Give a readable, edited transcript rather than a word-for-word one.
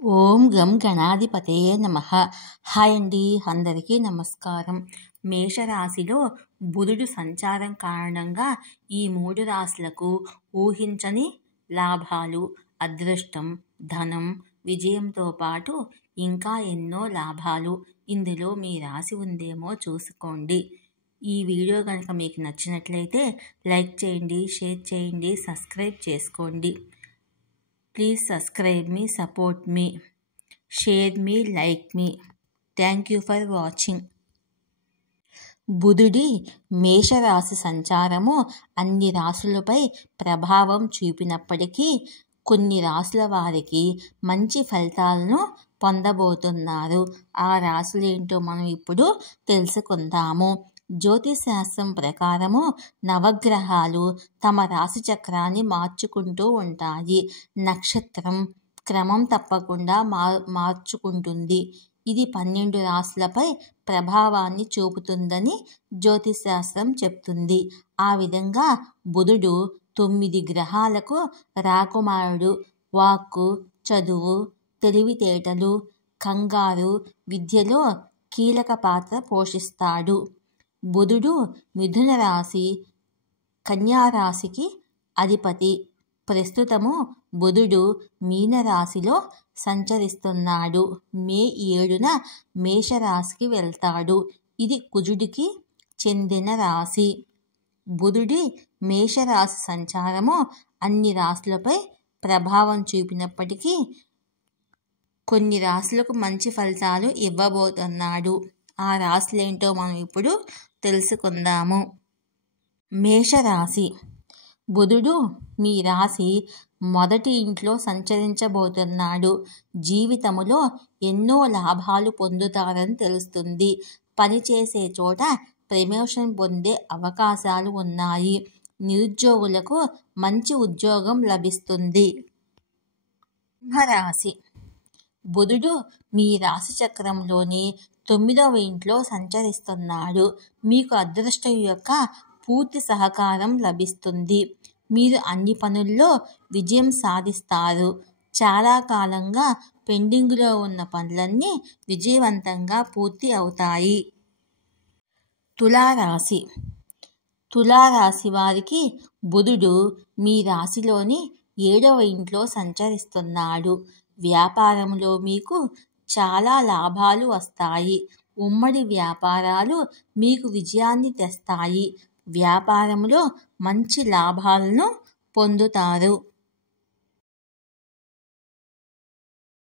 ఓం గం గణాధిపతయే నమః. హాయ్ అండి, అందరికీ నమస్కారం. మేషరాశిలో బుధుడు సంచారం కారణంగా ఈ 3 రాశులకు ఊహించని లాభాలు, అదృష్టం, ధనం, విజయంతో పాటు ఇంకా ఎన్నో లాభాలు. ఇందులో మీ రాశి ఉందేమో చూసుకోండి. ఈ వీడియో కనుక మీకు నచ్చినట్లయితే లైక్ చేయండి, షేర్ చేయండి, సబ్స్క్రైబ్ చేసుకోండి. Please subscribe me, support me, share me, like me. Thank you for watching. బుధుడి మేషరాశి సంచారము అన్ని రాశులపై ప్రభావం చూపినప్పటికీ కొన్ని రాశుల వారికి మంచి ఫలితాలను పొందబోతున్నారు. ఆ రాశులేంటో మనం ఇప్పుడు తెలుసుకుందాము. జ్యోతిశాస్త్రం ప్రకారము నవగ్రహాలు తమ రాశి చక్రాన్ని మార్చుకుంటూ ఉంటాయి. నక్షత్రం క్రమం తప్పకుండా మార్చుకుంటుంది. ఇది 12 రాశులపై ప్రభావాన్ని చూపుతుందని జ్యోతిశాస్త్రం చెప్తుంది. ఆ విధంగా బుధుడు 9 గ్రహాలకు రాకుమారుడు. వాక్కు, చదువు, తెలివితేటలు, కంగారు, విద్యలో కీలక పాత్ర పోషిస్తాడు. బుధుడు మిథున రాశి, కన్యా రాశికి అధిపతి. ప్రస్తుతము బుధుడు మీనరాశిలో సంచరిస్తున్నాడు. మే 7న మేషరాశికి వెళ్తాడు. ఇది కుజుడికి చెందిన రాశి. బుధుడి మేషరాశి సంచారము అన్ని రాశులపై ప్రభావం చూపినప్పటికీ కొన్ని రాశులకు మంచి ఫలితాలు ఇవ్వబోతున్నాడు. ఆ రాశులేంటో మనం ఇప్పుడు తెలుసుకుందాము. మేషరాశి. బుధుడు మీ రాశి మొదటి ఇంట్లో సంచరించబోతున్నాడు. జీవితములో ఎన్నో లాభాలు పొందుతారని తెలుస్తుంది. పనిచేసే చోట ప్రమోషన్ పొందే అవకాశాలు ఉన్నాయి. నిరుద్యోగులకు మంచి ఉద్యోగం లభిస్తుంది. సింహరాశి. బుధుడు మీ రాశి చక్రంలోని 9వ ఇంట్లో సంచరిస్తున్నాడు. మీకు అదృష్టం యొక్క పూర్తి సహకారం లభిస్తుంది. మీరు అన్ని పనుల్లో విజయం సాధిస్తారు. చాలా కాలంగా పెండింగ్లో ఉన్న పనులన్నీ విజయవంతంగా పూర్తి అవుతాయి. తులారాశి. తులారాశి వారికి బుధుడు మీ రాశిలోని 7వ ఇంట్లో సంచరిస్తున్నాడు. వ్యాపారంలో మీకు చాలా లాభాలు వస్తాయి. ఉమ్మడి వ్యాపారాలు మీకు విజయాన్ని తెస్తాయి. వ్యాపారంలో మంచి లాభాలను పొందుతారు.